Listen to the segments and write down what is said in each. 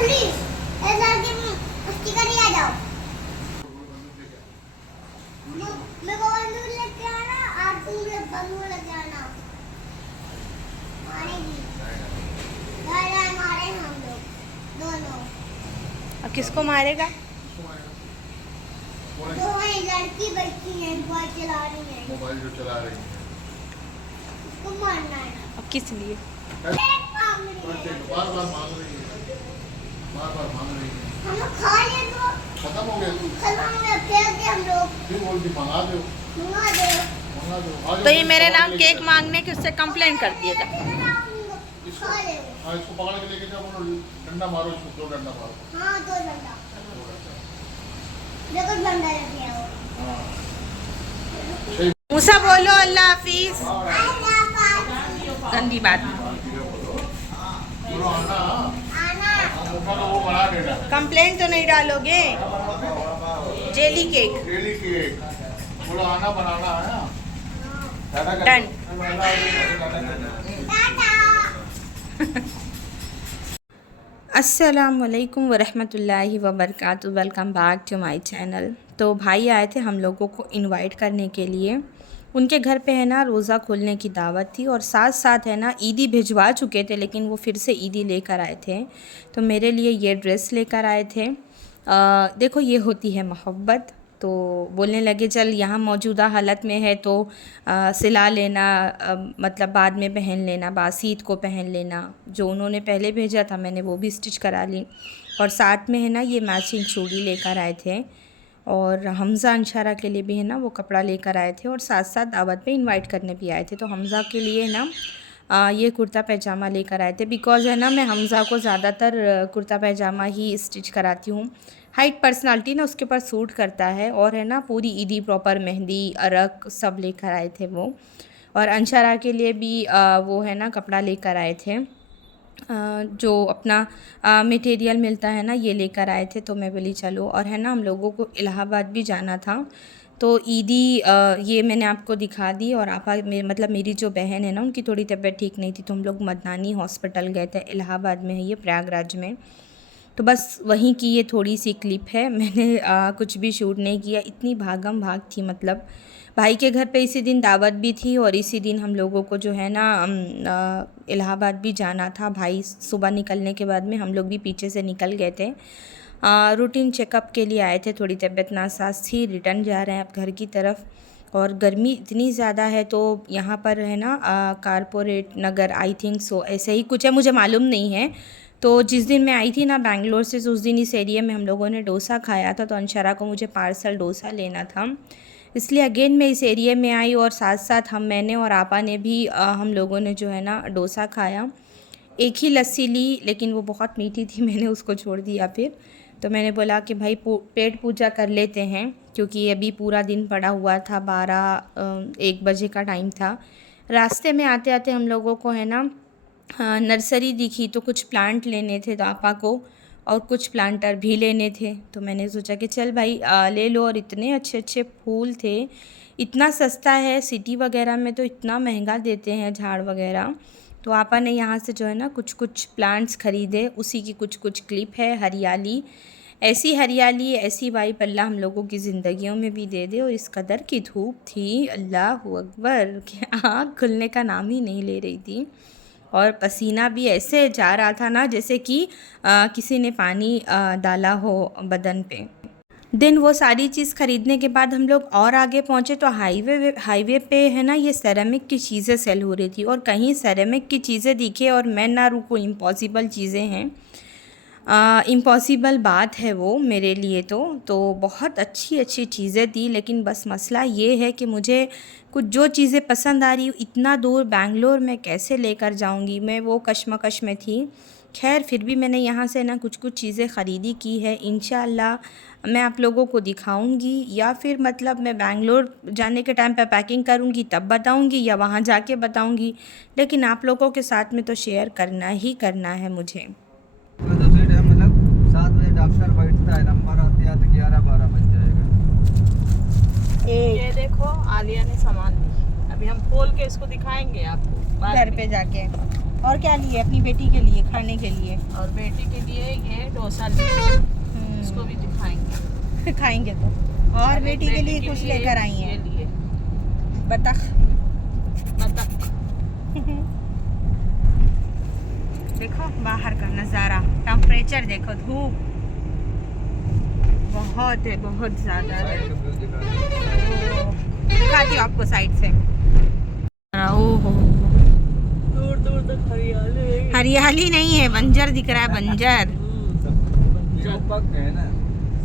Please ऐसा कि मस्ती कर आ जाओ। मैं को बंदूक लेके आना और तुम लोग बंदूक लेके आना। मारेगी मारे हम लोग दोनों। अब किसको मारेगा? दो लड़की बैठी है मोबाइल चला रही है। मोबाइल जो चला रही है उसको मारना है। अब किस लिए? बार बार मांग रही है, बार बार मांग रही है। हम लोग खा ले तो खत्म हो गया। खत्म में फेंक दे हम लोग। फिर बोलती मंगा दो, मंगा दो। मंगा दो। तो ये मेरे नाम केक मांगने की उससे कंप्लेंट कर दिएगा। इसको हाँ इसको पकड़ के लेके जाओ, बोलो डंडा मारो इसको, 2 डंडा मारो। हाँ 2 डंडा। देखो डंडा लेके आओ। हाँ मूसा बोलो अल्लाह हाफिज। गंदी बात। बोलो आना, आना। वो बना देना। कंप्लेंट तो नहीं डालोगे? जेली केक डेली केक बोलो आना, बनाना है ना। डन। अस्सलामुअलैकुम वरहमतुल्लाहि वबरकातुहू। Welcome back to my channel. तो भाई आए थे हम लोगों को इनवाइट करने के लिए। उनके घर पे है ना रोज़ा खोलने की दावत थी और साथ साथ है ना ईदी भिजवा चुके थे, लेकिन वो फिर से ईदी लेकर आए थे। तो मेरे लिए ये ड्रेस लेकर आए थे। देखो ये होती है मोहब्बत। तो बोलने लगे चल यहाँ मौजूदा हालत में है तो सिला लेना, मतलब बाद में पहन लेना, बासीत को पहन लेना। जो उन्होंने पहले भेजा था मैंने वो भी स्टिच करा ली। और साथ में है ना ये मैचिंग चूड़ी लेकर आए थे। और हमज़ा अंशारा के लिए भी है ना वो कपड़ा लेकर आए थे। और साथ साथ दावत पे इनवाइट करने भी आए थे। तो हमज़ा के लिए ना ये कुर्ता पैजामा लेकर आए थे। बिकॉज़ है ना मैं हमज़ा को ज़्यादातर कुर्ता पैजामा ही स्टिच कराती हूँ। हाइट पर्सनालिटी ना उसके ऊपर सूट करता है। और है ना पूरी ईदी प्रॉपर मेहंदी अरक सब लेकर आए थे वो। और अंशारा के लिए भी वो है ना कपड़ा लेकर आए थे। जो अपना मटेरियल मिलता है ना ये लेकर आए थे। तो मैं बोली चलो। और है ना हम लोगों को इलाहाबाद भी जाना था। तो ईदी ये मैंने आपको दिखा दी। और आपा मतलब मेरी जो बहन है ना उनकी थोड़ी तबीयत ठीक नहीं थी, तो हम लोग मदनानी हॉस्पिटल गए थे। इलाहाबाद में है ये, प्रयागराज में। तो बस वहीं की ये थोड़ी सी क्लिप है। मैंने कुछ भी शूट नहीं किया, इतनी भागम भाग थी। मतलब भाई के घर पे इसी दिन दावत भी थी और इसी दिन हम लोगों को जो है ना इलाहाबाद भी जाना था। भाई सुबह निकलने के बाद में हम लोग भी पीछे से निकल गए थे। रूटीन चेकअप के लिए आए थे। थोड़ी तबीयत नासाज थी, रिटर्न जा रहे हैं अब घर की तरफ। और गर्मी इतनी ज़्यादा है तो यहाँ पर है ना corporate Nagar I think so ऐसे ही कुछ है, मुझे मालूम नहीं है। तो जिस दिन मैं आई थी ना बेंगलोर से, उस दिन इस एरिया में हम लोगों ने डोसा खाया था। तो अंशरा को मुझे पार्सल डोसा लेना था, इसलिए अगेन मैं इस एरिया में आई। और साथ साथ मैंने और आपा ने भी हम लोगों ने जो है ना डोसा खाया। एक ही लस्सी ली लेकिन वो बहुत मीठी थी, मैंने उसको छोड़ दिया फिर। तो मैंने बोला कि भाई पेट पूजा कर लेते हैं, क्योंकि अभी पूरा दिन पड़ा हुआ था। 12-1 बजे का टाइम था। रास्ते में आते आते हम लोगों को है ना नर्सरी दिखी, तो कुछ प्लांट लेने थे आपा को और कुछ प्लांटर भी लेने थे। तो मैंने सोचा कि चल भाई ले लो। और इतने अच्छे अच्छे फूल थे, इतना सस्ता है। सिटी वगैरह में तो इतना महंगा देते हैं झाड़ वगैरह। तो आपा ने यहाँ से जो है ना कुछ कुछ प्लांट्स ख़रीदे, उसी की कुछ कुछ क्लिप है। हरियाली, ऐसी हरियाली ऐसी वाइब अल्लाह हम लोगों की ज़िंदगियों में भी दे दे। और इस कदर की धूप थी, अल्लाह अकबर, कि आँख खुलने का नाम ही नहीं ले रही थी। और पसीना भी ऐसे जा रहा था ना जैसे कि किसी ने पानी डाला हो बदन पे। देन वो सारी चीज़ ख़रीदने के बाद हम लोग और आगे पहुँचे तो हाईवे पे है ना ये सेरेमिक की चीज़ें सेल हो रही थी। और कहीं सेरेमिक की चीज़ें दिखे और मैं ना रुकूँ, इम्पॉसिबल चीज़ें हैं, इम्पॉसिबल बात है वो मेरे लिए। तो बहुत अच्छी अच्छी चीज़ें थी। लेकिन बस मसला ये है कि मुझे कुछ जो चीज़ें पसंद आ रही, इतना दूर बेंगलोर में कैसे लेकर जाऊंगी मैं, वो कश्मकश में थी। खैर फिर भी मैंने यहाँ से ना कुछ कुछ चीज़ें ख़रीदी की है। इंशाअल्लाह मैं आप लोगों को दिखाऊंगी, या फिर मतलब मैं बेंगलोर जाने के टाइम पे पैकिंग करूँगी तब बताऊँगी, या वहाँ जाके बताऊँगी। लेकिन आप लोगों के साथ में तो शेयर करना ही करना है मुझे। दूसरे टाइम मतलब 7 बजे डॉक्टर बैठता है, नंबर आते आते 11-12 बज जाएगा। ये देखो आलिया ने सामान ली, अब अभी हम खोल के इसको दिखाएंगे आपको बाद घर में। पे जाके। और क्या लिए अपनी बेटी के लिए खाने के लिए? और बेटी के लिए ये डोसा लिए, इसको भी दिखाएंगे। खाएंगे तो। और एक बेटी के लिए कुछ लेकर आई ये हैं? लिए बतख। बतख। देखो बाहर का नज़ारा, टेम्परेचर देखो, धूप बहुत है, बहुत ज़्यादा है। साइड का व्यू दिखा रहे हैं। दिखाती हूँ आपको साइड से। ओहो, दूर दूर तक हरियाली। हरियाली नहीं है, बंजर दिख रहा है, बंजर। जो पक गए ना,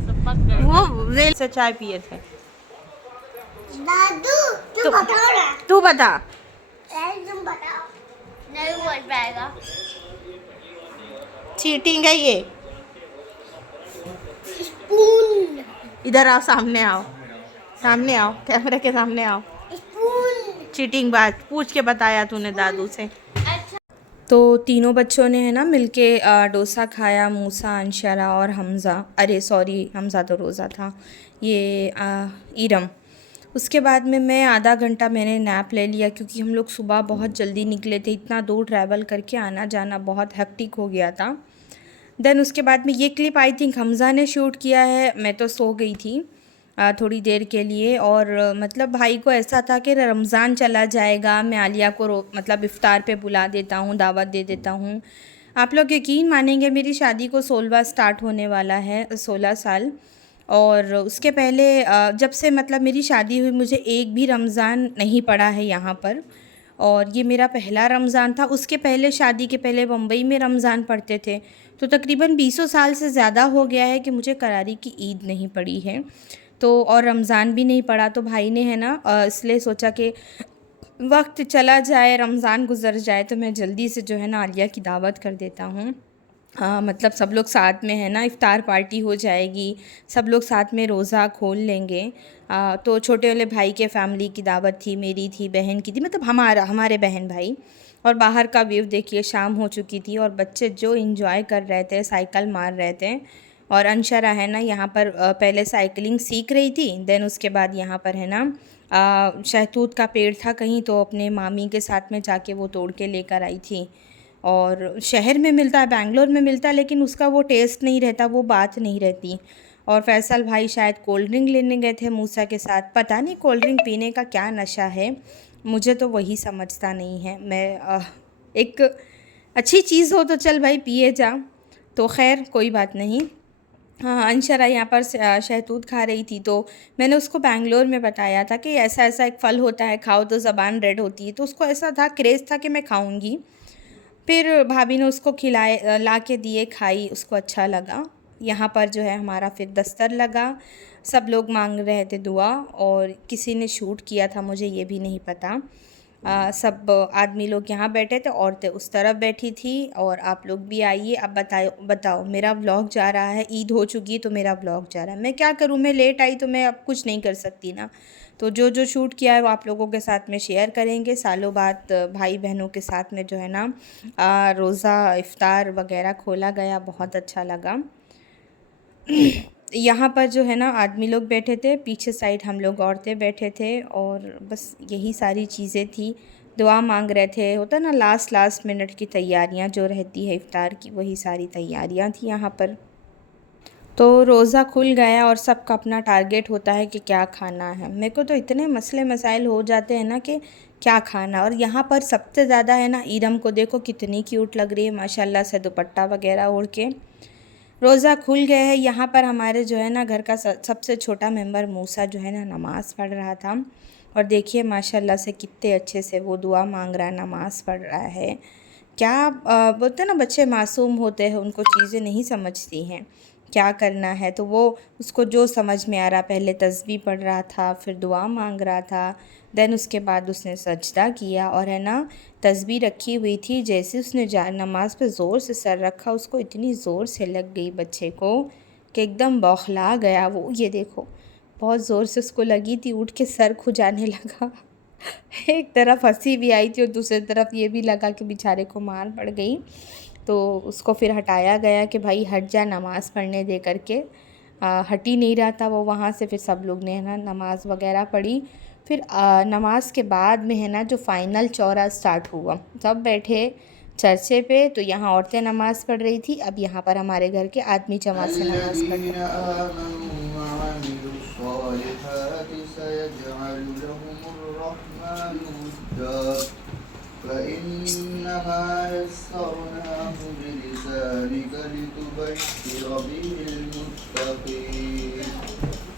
सब पक गए। वो रेल से चाय पिए थे। दादू तू बताओ ना। तू बता। तुम बताओ। नहीं बोल पाएगा। चीटिंग है ये। स्पून इधर आओ, सामने आओ, सामने आओ, कैमरे के सामने आओ। स्पून। चीटिंग बात पूछ के बताया तूने दादू से। अच्छा तो तीनों बच्चों ने है ना मिलके डोसा खाया, मूसा, अंशरा और हमज़ा। अरे सॉरी, हमज़ा तो रोज़ा था, ये ईरम। उसके बाद में मैं आधा घंटा मैंने नैप ले लिया, क्योंकि हम लोग सुबह बहुत जल्दी निकले थे, इतना दूर ट्रैवल करके आना जाना बहुत हेक्टिक हो गया था। देन उसके बाद में ये क्लिप आई थिंक हमज़ा ने शूट किया है, मैं तो सो गई थी थोड़ी देर के लिए। और मतलब भाई को ऐसा था कि रमज़ान चला जाएगा, मैं आलिया को मतलब इफ़्तार पे बुला देता हूँ, दावत दे देता हूँ। आप लोग यकीन मानेंगे, मेरी शादी को 16वां स्टार्ट होने वाला है, 16 साल। और उसके पहले जब से मतलब मेरी शादी हुई, मुझे एक भी रमज़ान नहीं पड़ा है यहाँ पर, और ये मेरा पहला रमज़ान था। उसके पहले शादी के पहले मुंबई में रमज़ान पढ़ते थे। तो तकरीबन 20 साल से ज़्यादा हो गया है कि मुझे करारी की ईद नहीं पड़ी है, तो और रमज़ान भी नहीं पड़ा। तो भाई ने है ना इसलिए सोचा कि वक्त चला जाए, रमज़ान गुज़र जाए, तो मैं जल्दी से जो है ना आलिया की दावत कर देता हूँ। मतलब सब लोग साथ में है ना, इफ़्तार पार्टी हो जाएगी, सब लोग साथ में रोज़ा खोल लेंगे। तो छोटे वाले भाई के फैमिली की दावत थी, मेरी थी, बहन की थी, मतलब हमारे बहन भाई। और बाहर का व्यू देखिए, शाम हो चुकी थी और बच्चे जो इंजॉय कर रहे थे, साइकिल मार रहे थे। और अंशरा है ना यहाँ पर पहले साइकिलिंग सीख रही थी, देन उसके बाद यहाँ पर है ना शहतूत का पेड़ था कहीं, तो अपने मामी के साथ में जाके वो तोड़ के लेकर आई थी। और शहर में मिलता है, बेंगलोर में मिलता है, लेकिन उसका वो टेस्ट नहीं रहता, वो बात नहीं रहती। और फैसल भाई शायद कोल्ड ड्रिंक लेने गए थे मूसा के साथ, पता नहीं कोल्ड ड्रिंक पीने का क्या नशा है, मुझे तो वही समझता नहीं है। मैं एक अच्छी चीज़ हो तो चल भाई पिए जा, तो खैर कोई बात नहीं। हाँ, अंशरा यहाँ पर शहतूत खा रही थी, तो मैंने उसको बेंगलोर में बताया था कि ऐसा ऐसा एक फ़ल होता है, खाओ तो ज़बान रेड होती है। तो उसको ऐसा था, क्रेज़ था कि मैं खाऊंगी। फिर भाभी ने उसको खिलाए, ला के दिए, खाई, उसको अच्छा लगा। यहाँ पर जो है हमारा फिर दस्तर लगा, सब लोग मांग रहे थे दुआ, और किसी ने शूट किया था मुझे ये भी नहीं पता। सब आदमी लोग यहाँ बैठे थे, औरतें उस तरफ बैठी थी, और आप लोग भी आइए। अब बताओ मेरा व्लॉग जा रहा है, ईद हो चुकी है तो मेरा व्लॉग जा रहा है, मैं क्या करूँ, मैं लेट आई तो मैं अब कुछ नहीं कर सकती ना। तो जो जो शूट किया है वो आप लोगों के साथ में शेयर करेंगे। सालों बाद भाई बहनों के साथ में जो है ना रोज़ा इफ़्तार वगैरह खोला गया, बहुत अच्छा लगा। यहाँ पर जो है ना आदमी लोग बैठे थे, पीछे साइड हम लोग औरतें बैठे थे, और बस यही सारी चीज़ें थी। दुआ मांग रहे थे, होता ना लास्ट मिनट की तैयारियाँ जो रहती है इफ़्तार की, वही सारी तैयारियाँ थी यहाँ पर। तो रोज़ा खुल गया और सबका अपना टारगेट होता है कि क्या खाना है। मेरे को तो इतने मसले मसाइल हो जाते हैं ना कि क्या खाना। और यहाँ पर सबसे ज़्यादा है ना, ईरम को देखो कितनी क्यूट लग रही है माशाल्लाह से, दुपट्टा वगैरह ओढ़ के। रोज़ा खुल गए हैं। यहाँ पर हमारे जो है ना घर का सबसे छोटा मेंबर मूसा जो है ना नमाज़ पढ़ रहा था, और देखिए माशाल्लाह से कितने अच्छे से वो दुआ मांग रहा है, नमाज़ पढ़ रहा है। क्या बोलते हैं ना, बच्चे मासूम होते हैं, उनको चीज़ें नहीं समझती हैं क्या करना है, तो वो उसको जो समझ में आ रहा, पहले तस्बीह पढ़ रहा था, फिर दुआ मांग रहा था, देन उसके बाद उसने सजदा किया, और है ना तस्बीह रखी हुई थी, जैसे उसने नमाज पे ज़ोर से सर रखा, उसको इतनी ज़ोर से लग गई बच्चे को कि एकदम बौखला गया वो। ये देखो बहुत ज़ोर से उसको लगी थी, उठ के सर खुजाने लगा। एक तरफ हंसी भी आई थी और दूसरी तरफ ये भी लगा कि बेचारे को मार पड़ गई। तो उसको फिर हटाया गया कि भाई हट जा, नमाज़ पढ़ने दे करके। हट ही नहीं रहा था वो वहाँ से। फिर सब लोग ने ना नमाज़ वगैरह पढ़ी, फिर नमाज के बाद में है ना जो फ़ाइनल चौरा स्टार्ट हुआ, सब बैठे चर्चे पे। तो यहाँ औरतें नमाज़ पढ़ रही थी, अब यहाँ पर हमारे घर के आदमी जमात से नमाज़ पढ़ रहे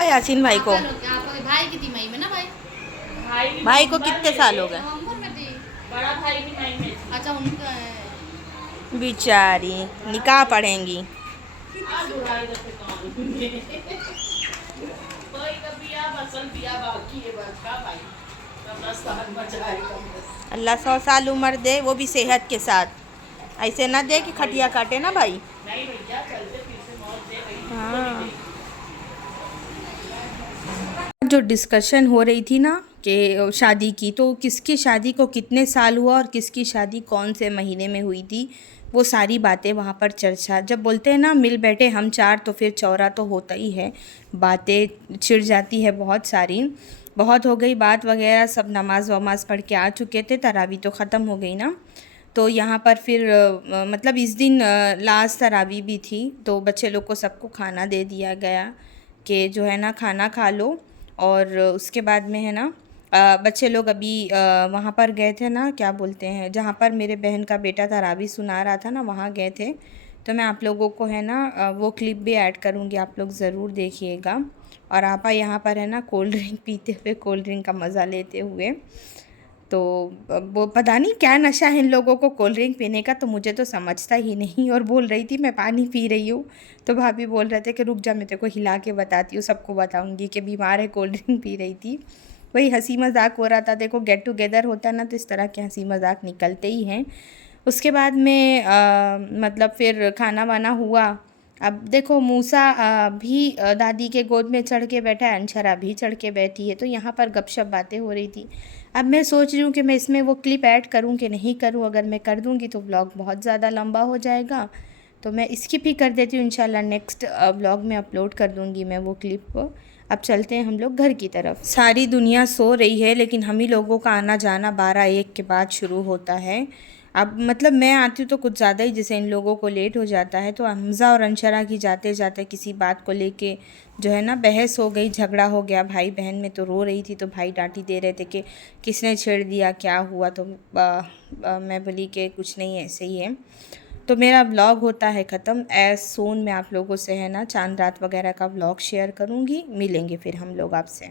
हैं। यासीन भाई को भाई की तिमाही में ना भाई भाई को कितने साल हो गए? बड़ा भाई भी नहीं में अच्छा उनका है। बेचारी निकाह पढ़ेंगी। आज उड़ाई दे काम कोई कभी आ बसल बिया बाकी है बस का भाई अपना स्थान बचाएगा अल्लाह 100 साल उम्र दे, वो भी सेहत के साथ। ऐसे ना दे कि खटिया काटे ना भाई। नहीं भैया चलते फिर से मौत दे गई हाँ, जो डिस्कशन हो रही थी ना कि शादी की, तो किसकी शादी को कितने साल हुआ और किसकी शादी कौन से महीने में हुई थी, वो सारी बातें वहाँ पर चर्चा। जब बोलते हैं ना मिल बैठे हम चार, तो फिर चौरा तो होता ही है, बातें छिड़ जाती है बहुत सारी। बहुत हो गई बात वगैरह, सब नमाज वमाज पढ़ के आ चुके थे, तरावी तो ख़त्म हो गई ना। तो यहाँ पर फिर मतलब इस दिन लास्ट तरावी भी थी, तो बच्चे लोग को सबको खाना दे दिया गया कि जो है ना खाना खा लो। और उसके बाद में है ना बच्चे लोग अभी वहाँ पर गए थे ना, क्या बोलते हैं, जहाँ पर मेरे बहन का बेटा तरावी सुना रहा था ना, वहाँ गए थे। तो मैं आप लोगों को है ना वो क्लिप भी ऐड करूँगी, आप लोग ज़रूर देखिएगा। और आपा यहाँ पर है ना कोल्ड ड्रिंक पीते हुए, कोल्ड ड्रिंक का मज़ा लेते हुए। तो वो पता नहीं क्या नशा है इन लोगों को कोल्ड ड्रिंक पीने का, तो मुझे तो समझता ही नहीं। और बोल रही थी मैं पानी पी रही हूँ, तो भाभी बोल रहे थे कि रुक जा मैं तेरे को हिला के बताती हूँ, सबको बताऊँगी कि बीमार है, कोल्ड ड्रिंक पी रही थी। वही हंसी मजाक हो रहा था। देखो गेट टुगेदर होता है ना, तो इस तरह के हंसी मजाक निकलते ही हैं। उसके बाद में मतलब फिर खाना वाना हुआ। अब देखो मूसा भी दादी के गोद में चढ़ के बैठा है, अंशरा भी चढ़ के बैठी है, तो यहाँ पर गपशप बातें हो रही थी। अब मैं सोच रही हूँ कि मैं इसमें वो क्लिप ऐड करूँ कि नहीं करूँ। अगर मैं कर दूँगी तो व्लॉग बहुत ज़्यादा लंबा हो जाएगा, तो मैं स्किप ही कर देती हूँ। इंशाल्लाह नेक्स्ट व्लॉग में अपलोड कर दूँगी मैं वो क्लिप। अब चलते हैं हम लोग घर की तरफ। सारी दुनिया सो रही है, लेकिन हम ही लोगों का आना जाना 12-1 के बाद शुरू होता है। अब मतलब मैं आती हूँ तो कुछ ज़्यादा ही, जैसे इन लोगों को लेट हो जाता है। तो हमज़ा और अंशरा की जाते जाते किसी बात को लेके जो है ना बहस हो गई, झगड़ा हो गया भाई बहन में। तो रो रही थी, तो भाई डांटी दे रहे थे कि किसने छेड़ दिया, क्या हुआ। तो मैं बोली कि कुछ नहीं, ऐसे ही है। तो मेरा व्लॉग होता है ख़त्म। एज सून मैं आप लोगों से है ना चांद रात वगैरह का व्लॉग शेयर करूँगी। मिलेंगे फिर हम लोग आपसे।